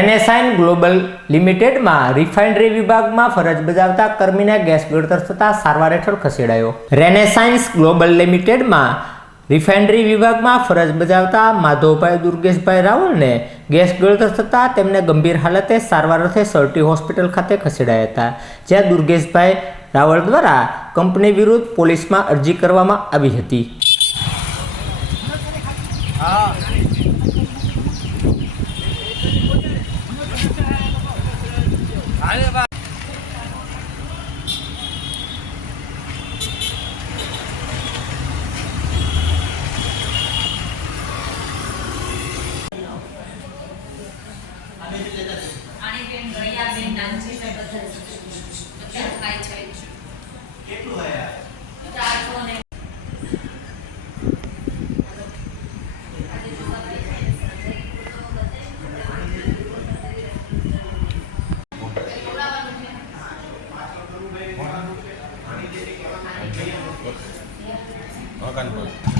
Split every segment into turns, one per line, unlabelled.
એનએસઆઈન global લિમિટેડમાં refinery વિભાગમાં ફરજ બજાવતા કર્મીને ગેસ ગળતર થતાં સારવાર હેઠળ ખસેડાયો. રેનેસાયન્સ ગ્લોબલ લિમિટેડમાં રિફાઇનરી વિભાગમાં ફરજ બજાવતા માધવભાઈ દુર્ગેશભાઈ રાવલને ગેસ ગળતર થતાં તેમને ગંભીર હાલતે સારવાર અર્થે સરટી હોસ્પિટલ ખાતે ખસેડાયા હતા, જ્યાં દુર્ગેશભાઈ રાવલ દ્વારા કંપની વિરુદ્ધ પોલીસમાં અરજી કરવામાં આવી હતી.
આની 我赶紧说。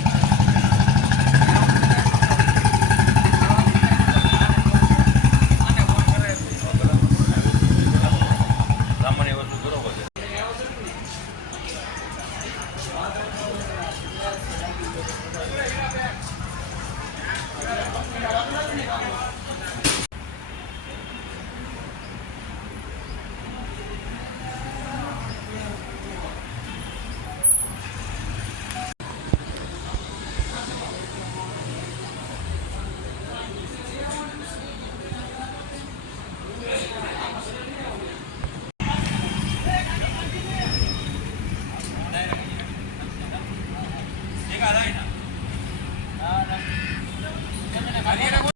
come la and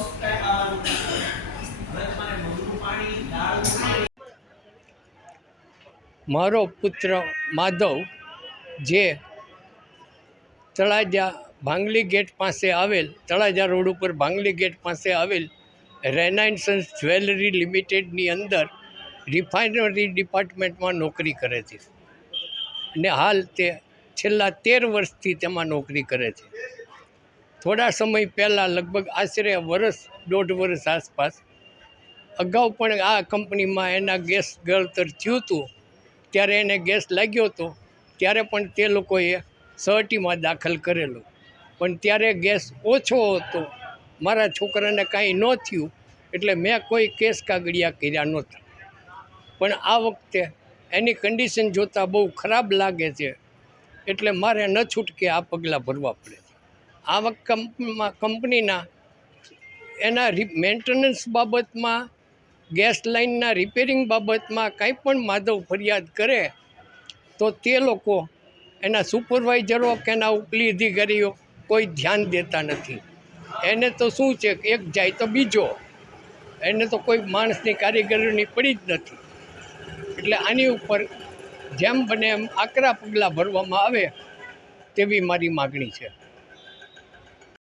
મારો પુત્ર માધવ, જે તળાજા ભાંગલી ગેટ પાસે આવેલ, તળાજા રોડ ઉપર ભાંગલી ગેટ પાસે આવેલ રેનાઇન્સન્સ જ્વેલરી લિમિટેડની અંદર રિફાઇનરી ડિપાર્ટમેન્ટમાં નોકરી કરે છે. અને હાલ તે છેલ્લા તેર વર્ષથી તેમાં નોકરી કરે છે. થોડા સમય પહેલાં લગભગ આશરે વર્ષ દોઢ વર્ષ આસપાસ અગાઉ પણ આ કંપનીમાં એના ગેસ ગળતર થયું હતું. ત્યારે એને ગેસ લાગ્યો હતો, ત્યારે પણ તે લોકોએ સહટીમાં દાખલ કરેલો. પણ ત્યારે ગેસ ઓછો હતો. મારા છોકરાને કાંઈ ન થયું, એટલે મેં કોઈ કેસ કાગળિયા કર્યા નહોતા. પણ આ વખતે એની કન્ડિશન જોતાં બહુ ખરાબ લાગે છે, એટલે મારે ન છૂટકે આ પગલાં ભરવા પડે છે. આ વખત કંપનીના એના મેન્ટેનન્સ બાબતમાં ગેસ લાઇનના રિપેરિંગ બાબતમાં કાંઈ પણ માધવ ફરિયાદ કરે, તો તે લોકો એના સુપરવાઇઝરો કે એના ઉપલી અધિકારીઓ કોઈ ધ્યાન દેતા નથી. એને તો શું છે એક જાય તો બીજો. એને તો કોઈ માણસની કારીગરીની પડી જ નથી. એટલે આની ઉપર જેમ બને એમ આકરા પગલાં ભરવામાં આવે તેવી મારી માગણી છે.